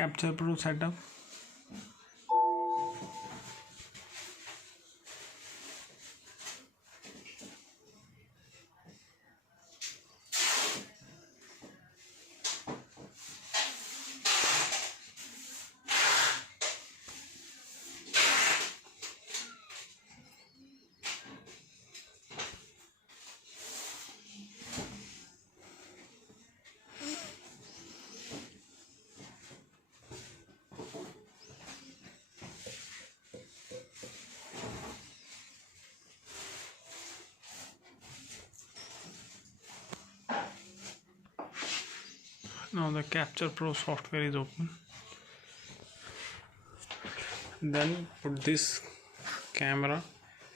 Capture Pro setup. Now the Capture Pro software is open. Then put this camera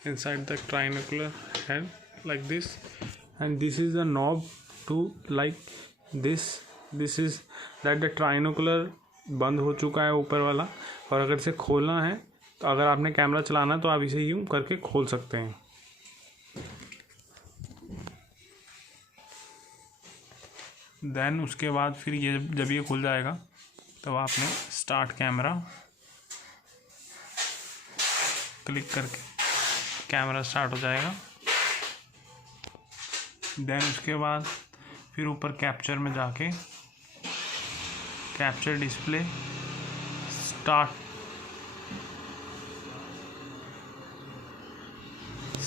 inside the trinocular head like this, and this is the knob to like this. This is that the trinocular बंद हो चुका है ऊपर वाला, और अगर इसे खोलना है तो अगर आपने कैमरा चलाना है तो आप इसे यूं करके खोल सकते हैं. देन उसके बाद फिर ये जब ये खुल जाएगा तो आपने स्टार्ट कैमरा क्लिक करके कैमरा स्टार्ट हो जाएगा. देन उसके बाद फिर ऊपर कैप्चर में जाके capture display start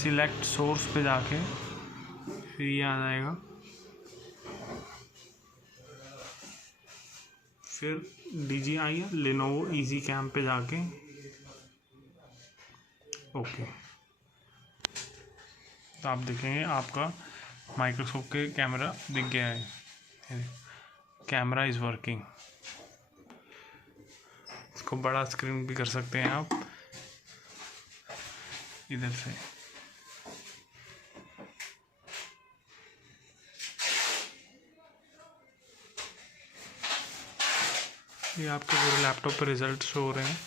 select source पे जाके फिर ये आ जाएगा. फिर DJI Lenovo इजी कैम पे जाके ओके, तो आप देखेंगे आपका माइक्रोस्कोप के कैमरा दिख गया है. Camera is working. इसको बड़ा स्क्रीन भी कर सकते हैं आप इधर से. ये आपके पूरे लैपटॉप पर रिजल्ट शो हो रहे हैं.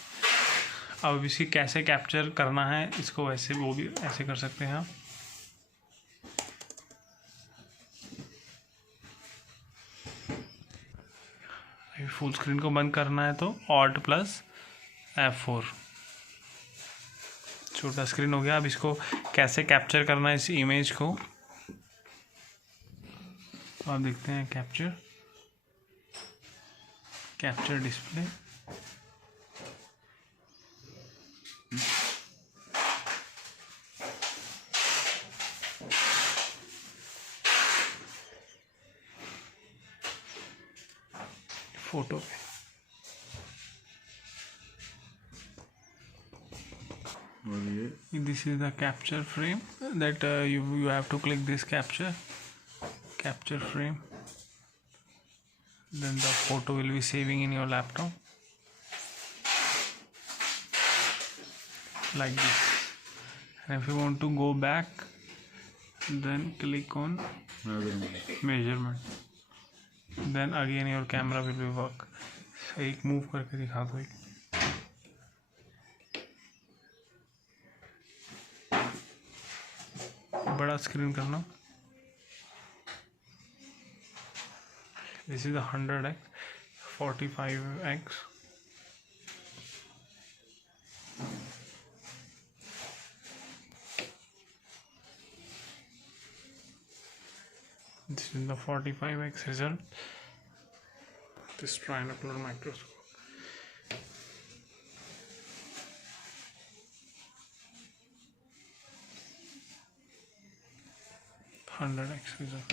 अब इसकी कैसे कैप्चर करना है इसको वैसे वो भी ऐसे कर सकते हैं आप. फुल स्क्रीन को बंद करना है तो Alt+F4. छोटा स्क्रीन हो गया. अब इसको कैसे कैप्चर करना है इस इमेज को आप देखते हैं. कैप्चर डिस्प्ले फोटो पे. This is the capture frame that you have to click this capture frame. Then the photo will be saving in your laptop like this. And if you want to go back, then click on measurement. Then again your camera will be work. एक move करके दिखा दो. बड़ा screen करना. This is 100x, 45x. This is the 45x result. This Trinocular Microscope. 100x result.